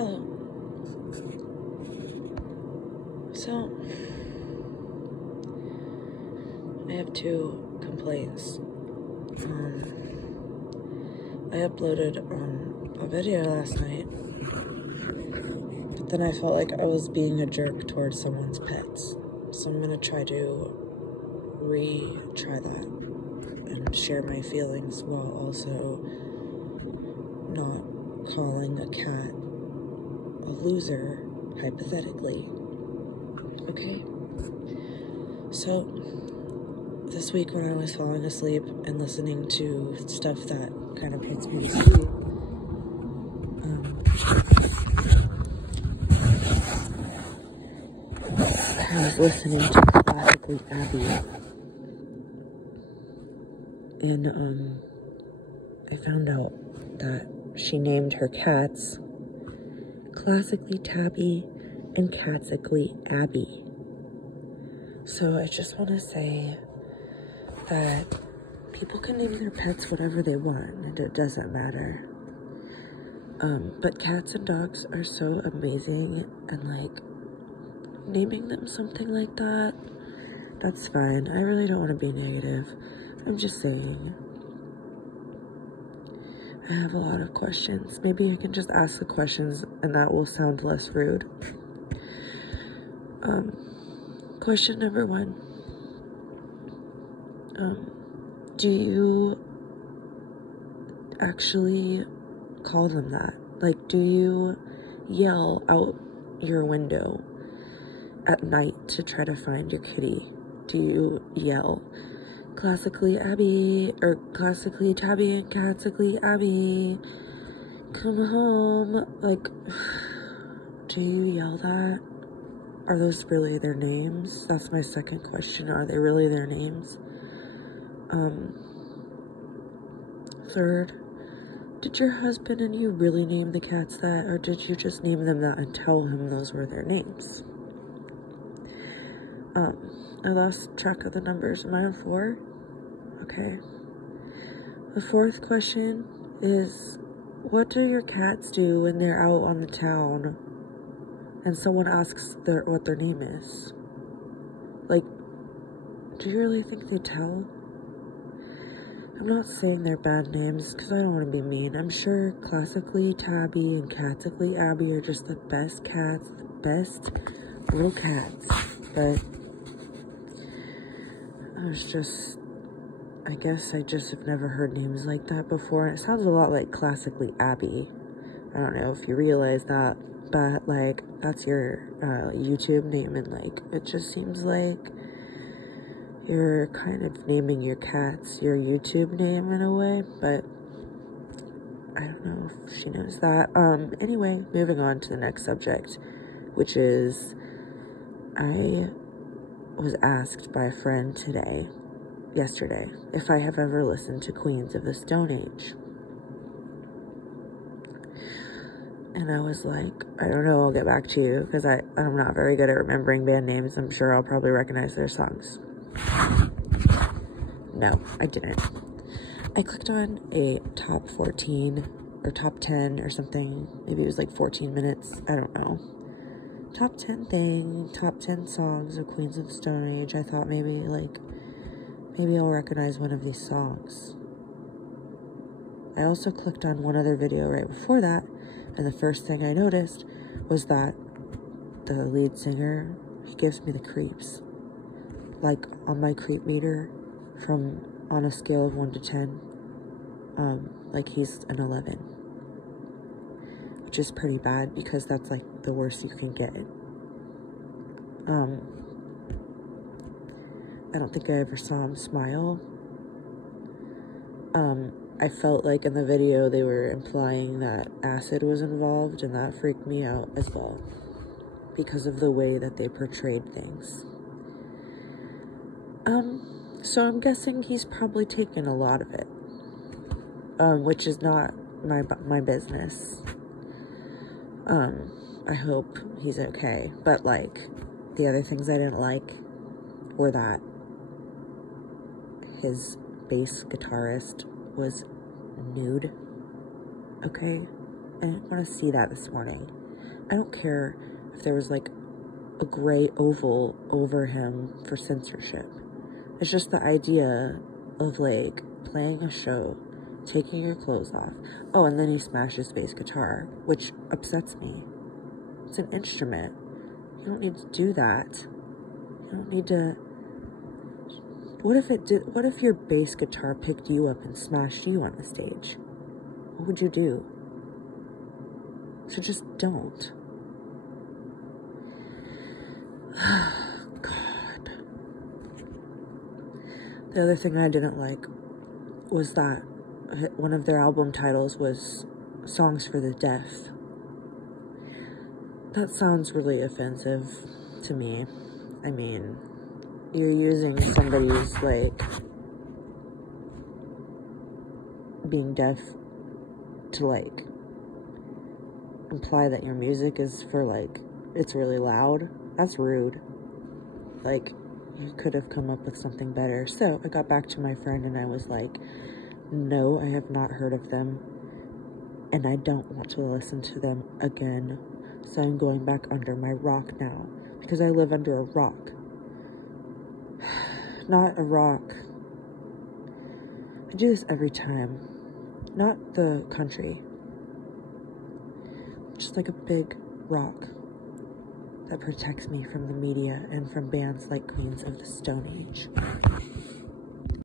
Hello. So, I have two complaints. I uploaded a video last night, but then I felt like I was being a jerk towards someone's pets. So I'm gonna try to retry that and share my feelings while also not calling a cat a loser, hypothetically. Okay? So, this week when I was falling asleep and listening to stuff that kind of puts me to sleep, I was listening to Classically Abby, and I found out that she named her cats Classically Tabby and Catsically Abby. So I just want to say that people can name their pets whatever they want, and it doesn't matter. But cats and dogs are so amazing, and like, naming them something like that, that's fine. I really don't want to be negative. I'm just saying. I have a lot of questions. Maybe I can just ask the questions and that will sound less rude. Question number 1. Do you actually call them that? Like, do you yell out your window at night to try to find your kitty? Do you yell, Classically Abby, or Classically Tabby and Catsically Abby, come home? Like, do you yell that? Are those really their names? That's my second question. Are they really their names? Third, did your husband and you really name the cats that, or did you just name them that and tell him those were their names? I lost track of the numbers. Am I on 4? Okay. The fourth question is, what do your cats do when they're out on the town and someone asks what their name is? Like, do you really think they tell? I'm not saying they're bad names because I don't want to be mean. I'm sure Classically Tabby and Catsically Abby are just the best cats, the best little cats. But I guess I just have never heard names like that before. And it sounds a lot like Classically Abby. I don't know if you realize that, but like, that's your YouTube name, and like, it just seems like you're kind of naming your cats your YouTube name in a way, but I don't know if she knows that. Anyway, moving on to the next subject, which is, I was asked by a friend yesterday, if I have ever listened to Queens of the Stone Age. And I was like, I don't know, I'll get back to you, because I'm not very good at remembering band names. I'm sure I'll probably recognize their songs. No, I didn't. I clicked on a top 14 or top 10 or something. Maybe it was like 14 minutes. I don't know. Top 10 thing, top 10 songs of Queens of the Stone Age. I thought maybe I'll recognize one of these songs. I also clicked on one other video right before that, and the first thing I noticed was that the lead singer, he gives me the creeps. Like, on my creep meter, on a scale of 1 to 10, like he's an 11. Which is pretty bad, because that's like the worst you can get. I don't think I ever saw him smile. I felt like in the video they were implying that acid was involved, and that freaked me out as well, because of the way that they portrayed things. So I'm guessing he's probably taken a lot of it, which is not my business. I hope he's okay, but like, the other things I didn't like were that his bass guitarist was nude. Okay, I didn't want to see that this morning. I don't care if there was like a gray oval over him for censorship. It's just the idea of like playing a show, taking your clothes off. Oh, and then he smashed his bass guitar, which upsets me. It's an instrument. You don't need to do that. You don't need to. What if your bass guitar picked you up and smashed you on the stage? What would you do? So just don't. God. The other thing I didn't like was that one of their album titles was Songs for the Deaf. That sounds really offensive to me. I mean, you're using somebody's, like, being deaf to, like, imply that your music is for, like, it's really loud. That's rude. Like, you could have come up with something better. So I got back to my friend and I was like, no, I have not heard of them. And I don't want to listen to them again. So I'm going back under my rock now. Because I live under a rock. Not a rock. I do this every time. Not the country. Just like a big rock that protects me from the media and from bands like Queens of the Stone Age.